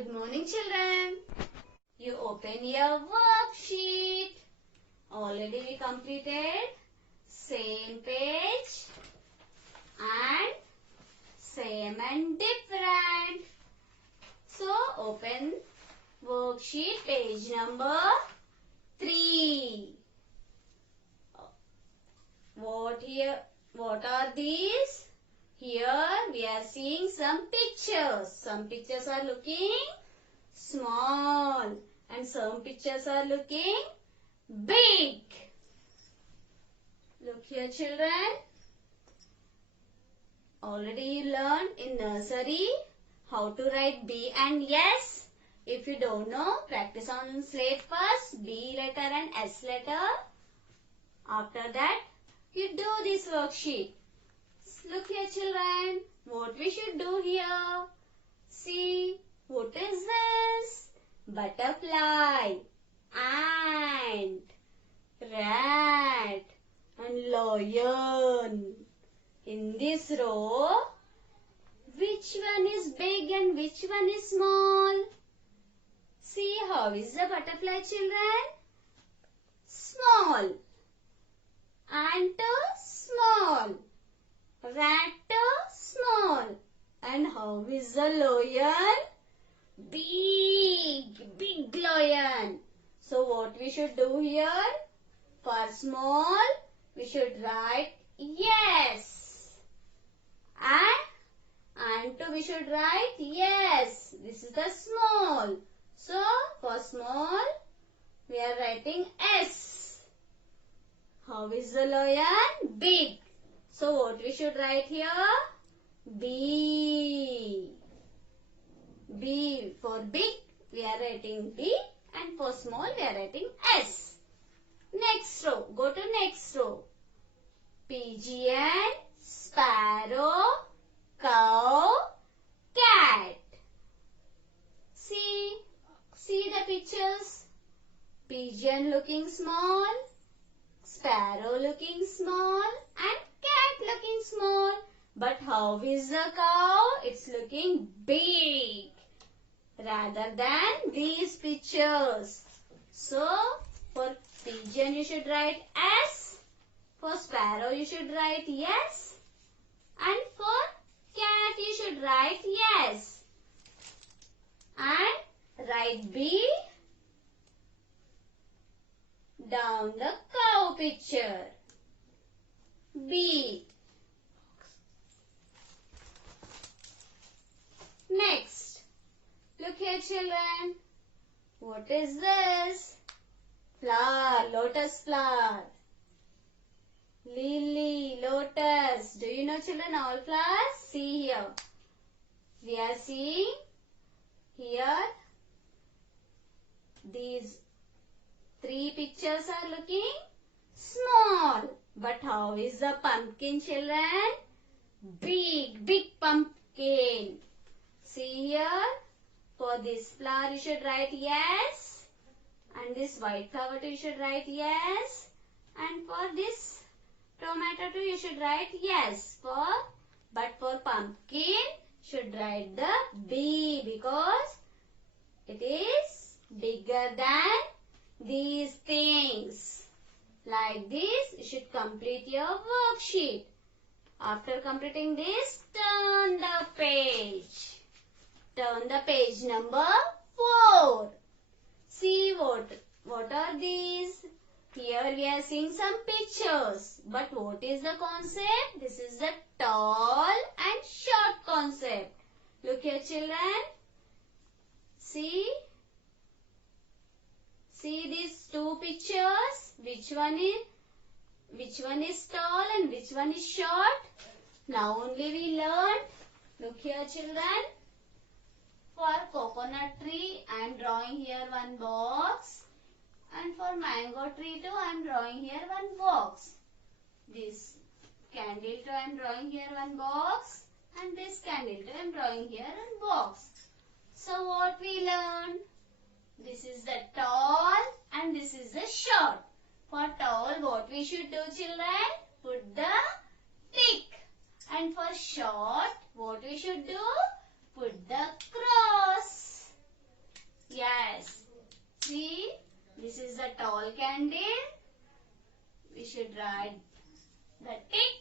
Good morning, children. You open your worksheet. Already we completed same page and same and different. So open worksheet page number 3. What are these? Here we are seeing some pictures. Some pictures are looking small and some pictures are looking big. Look here, children. Already you learned in nursery how to write B and yes. If you don't know, practice on slate first, B letter and S letter. After that, you do this worksheet. Look here, children. What we should do here? See, what is this? Butterfly, ant, rat and lion. In this row, which one is big and which one is small? See, how is the butterfly, children? Small. Ant, small. Rat, small. And how is the lion? Big lion. So what we should do here? For small, we should write yes. And to we should write yes. This is the small. So for small, we are writing S. How is the lion? Big. So what we should write here? B. B for big, we are writing B, and for small, we are writing S. Next row, go to next row. Pigeon, sparrow, cow, cat. See the pictures. Pigeon looking small, sparrow looking small, and cat looking small. But how is the cow? It's looking big rather than these pictures. So, for pigeon you should write S. For sparrow you should write yes. And for cat you should write yes. And write B down the cow picture. B. Next, look here, children. What is this? Flower, lotus flower. Lily, lotus. Do you know, children, all flowers? See here. We are seeing here these 3 pictures are looking small. But how is the pumpkin, children? Big pumpkin. See here, for this flower you should write yes. And this white flower too you should write yes. And for this tomato too you should write yes. But for pumpkin should write the B because it is bigger than these things. Like this, you should complete your worksheet. After completing this, turn the page. Turn the page number 4. See what are these? Here we are seeing some pictures. But what is the concept? This is the tall and short concept. Look here, children. See these 2 pictures. Which one is tall and which one is short? Now only we learned. Look here, children. For coconut tree, I am drawing here one box. And for mango tree too, I am drawing here one box. This candle too, I am drawing here one box. And this candle too, I am drawing here one box. So what we learned? This is the tall and this is the short. For tall, what we should do, children? Put the tick. And for short, what we should do? Put the cross. handle, we should write the tick,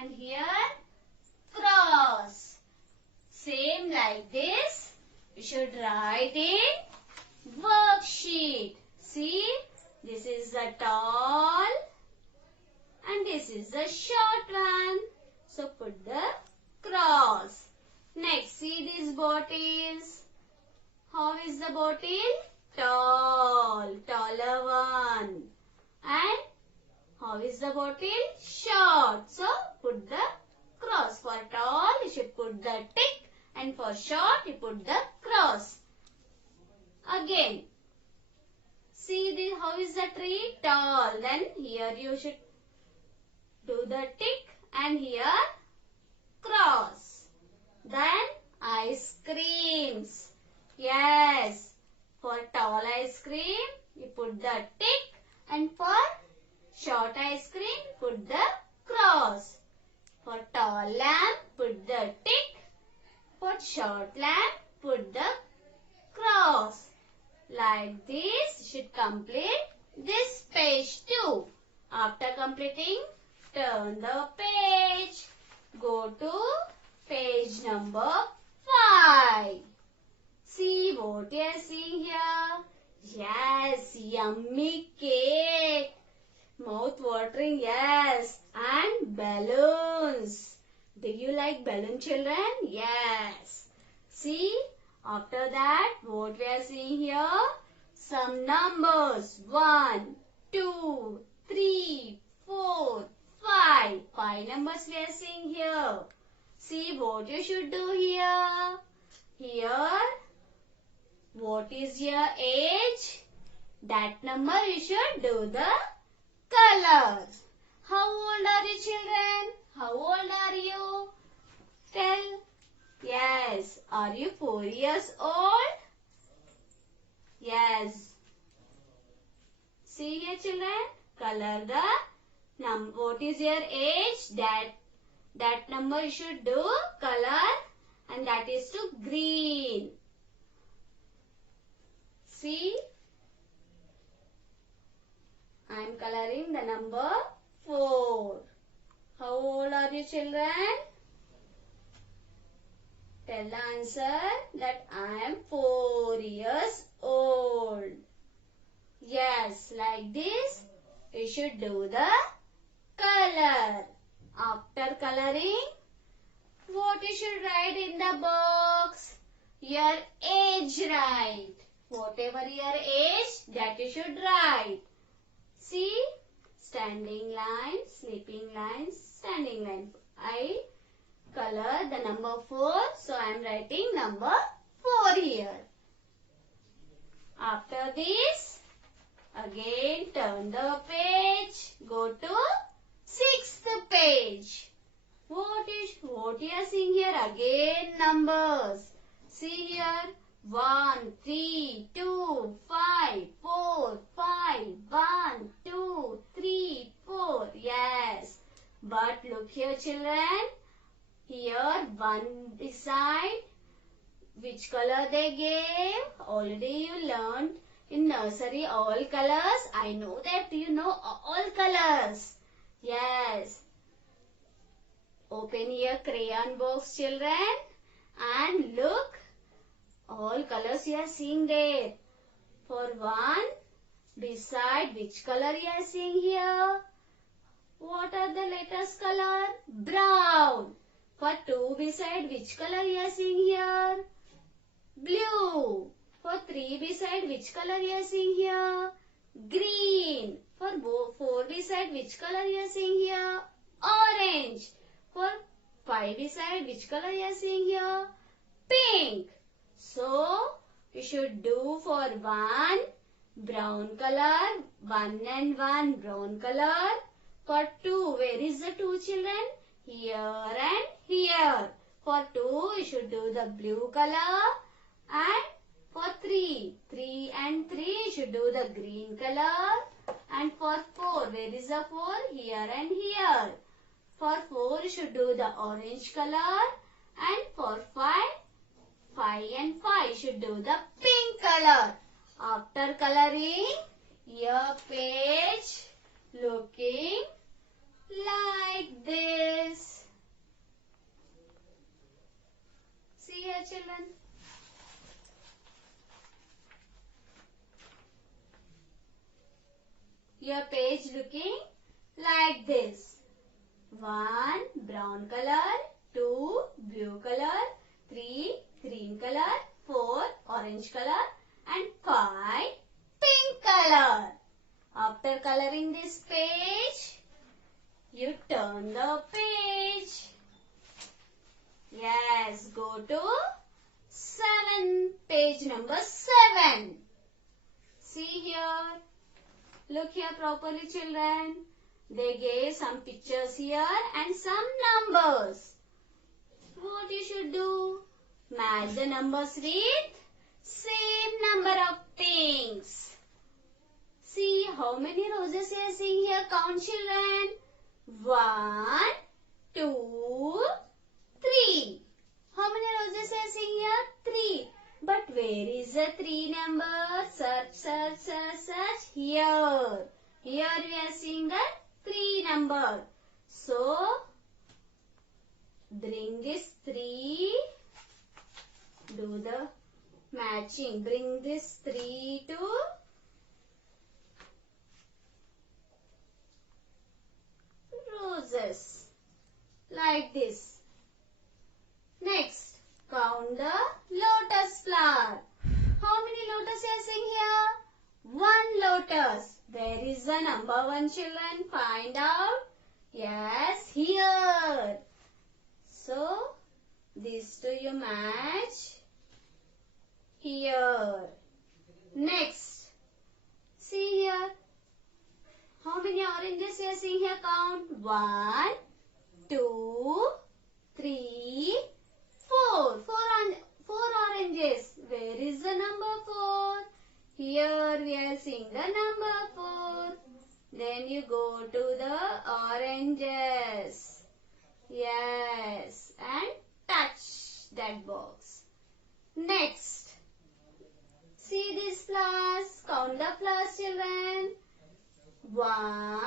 and here cross. Same like this, we should write in worksheet. See, this is the tall and this is the short one. So put the cross. Next, see these bottles. How is the bottle? Tall, taller one. And how is the bottle? Short. So put the cross. For tall, you should put the tick, and for short, you put the cross. Again, see this, how is the tree? Tall. Then here you should do the tick, and here cross. Then ice creams. Yes, for tall ice cream, you put the tick, and for short ice cream, put the cross. For tall lamp, put the tick. For short lamp, put the cross. Like this, you should complete this page too. After completing, turn the page. Go to page number 5. See what you are seeing here. Yes, yummy cake. Mouth watering, yes. And balloons. Do you like balloon, children? Yes. See, after that, what we are seeing here? Some numbers. 1, 2, 3, 4, 5. 5 numbers we are seeing here. See what you should do here. Here, what is your age? That number you should do the color. How old are you, children? How old are you? Tell. Yes. Are you 4 years old? Yes. See here, children. Color the number. What is your age? That number you should do color, and that is to green. See, I am coloring the number 4. How old are you, children? Tell the answer that I am 4 years old. Yes, like this, you should do the color. After coloring, what you should write in the box? Your age write. Whatever your age, that you should write. See, standing line, sleeping line, standing line. I color the number 4, so I am writing number 4 here. After this, again turn the page, go to 6th page. What you are seeing here? Again numbers. See here, 1, 3, 2, 5, 4, 5, 1, 2, 3, 4. Yes. But look here, children. Here, one beside which color they gave. Already you learned in nursery all colors. I know that you know all colors. Yes. Open your crayon box, children, and look. All colors you are seeing there. For 1, beside which color you are seeing here? What are the letters color? Brown. For 2, beside which color you are seeing here? Blue. For 3, beside which color you are seeing here? Green. For 4, beside which color you are seeing here? Orange. For 5, beside which color you are seeing here? Pink. So, we should do for 1, brown color, 1 and 1 brown color. For 2, where is the 2, children? Here and here. For 2, we should do the blue color. And for 3, 3 and 3, you should do the green color. And for 4, where is the 4? Here and here. For 4, you should do the orange color. And for 5 and 5 should do the pink color. After coloring, Your page looking like this. See here, children. Your page looking like this. 1 brown color, 2 blue color, 3 green color, 4 orange color and 5 pink color. After coloring this page, you turn the page. Yes, go to 7, page number 7. See here. Look here properly, children. They gave some pictures here and some numbers. What you should do? Match the numbers with same number of things. See how many roses you are seeing here. Count, children. 1, 2, 3. How many roses you are seeing here? 3. But where is the 3 number? Search, search, search, search. Here. Here we are seeing the 3 number. So, bring this 3. Do the matching. Bring this 3 to roses. Like this. Next, count the lotus flower. How many lotus you are seeing here? 1 lotus. Where is the number 1, children? Find out. Yes, here. So, these two you match here. Next, see here. How many oranges you are seeing here? Count. 1, 2, 3, 4. 4 oranges. Where is the number 4? Here we are seeing the number 4. Then you go to the oranges. Yes. And touch that box. Next. See these flowers. Count the flowers, children. 1,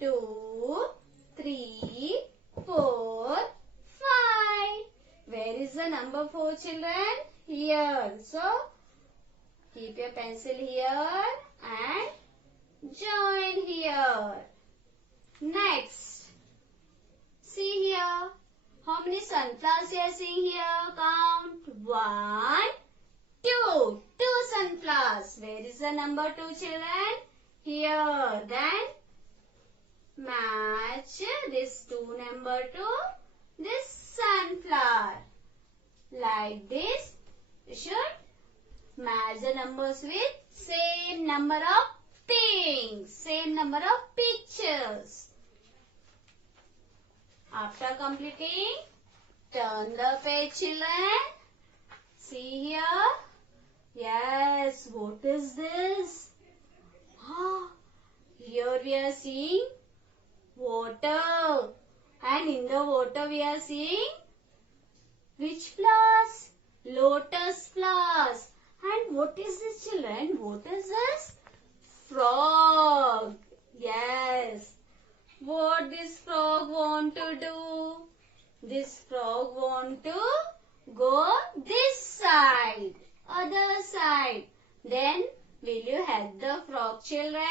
2, 3, 4, 5. Where is the number 4, children? Here. So, keep your pencil here and join here. Next, see here. How many sunflowers you are seeing here? Count. 1, 2. 2 sunflowers. Where is the number 2, children? Here. Then, match this 2 number to this sunflower. Like this, you should match the numbers with same number of things, same number of pictures. After completing, turn the page, children. See here. Yes, what is this? Here we are seeing water. And in the water we are seeing which flowers? Lotus flowers. And what is this, children? What is this? Frog. Yes. What this frog want to do? This frog want to go this side, other side. Then will you help the frog, children,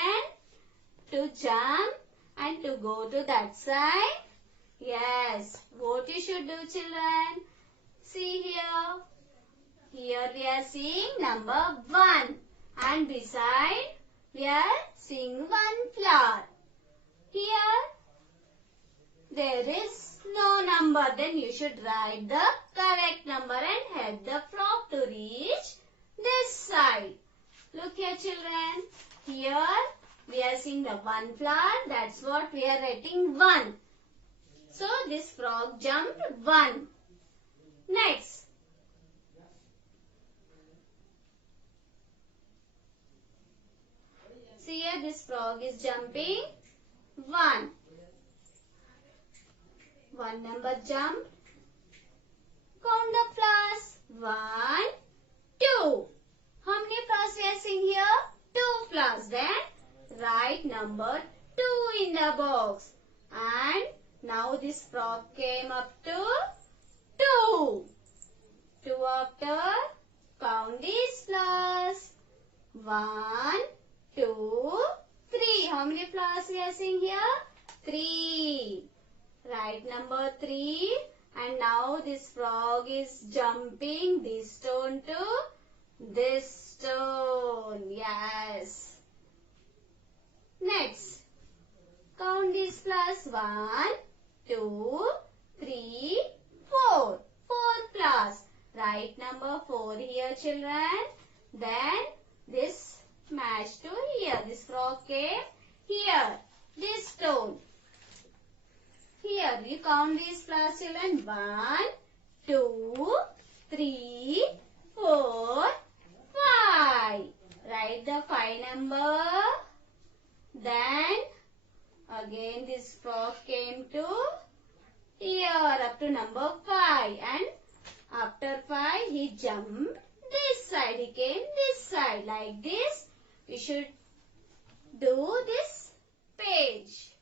to jump and to go to that side? Yes. What you should do, children? See here. Here we are seeing number 1. And beside we are seeing 1 flower. Here there is no number. Then you should write the correct number and help the frog to reach this side. Look here, children. Here we are seeing the 1 flower. That's what we are writing 1. So this frog jumped 1. Next. See here, this frog is jumping 1. 1 number jump. Count the flowers. 1, 2. How many flowers we are seeing here? 2 flowers. Then number 2 in the box. And now this frog came up to 2. 2 after, count these flowers. 1, 2, 3. How many flowers we are seeing here? 3. Write number 3. And now this frog is jumping this stone to this stone. Yes. Next. Count these flowers. 1, 2, 3, 4. 4 flowers. Write number 4 here, children. Then this match to here. This frog came here. This stone. Here we count these flowers, children. 1, 2, 3, 4, 5. Write the 5 number. Then again this frog came to here up to number 5. And after 5 he jumped this side. He came this side. Like this we should do this page.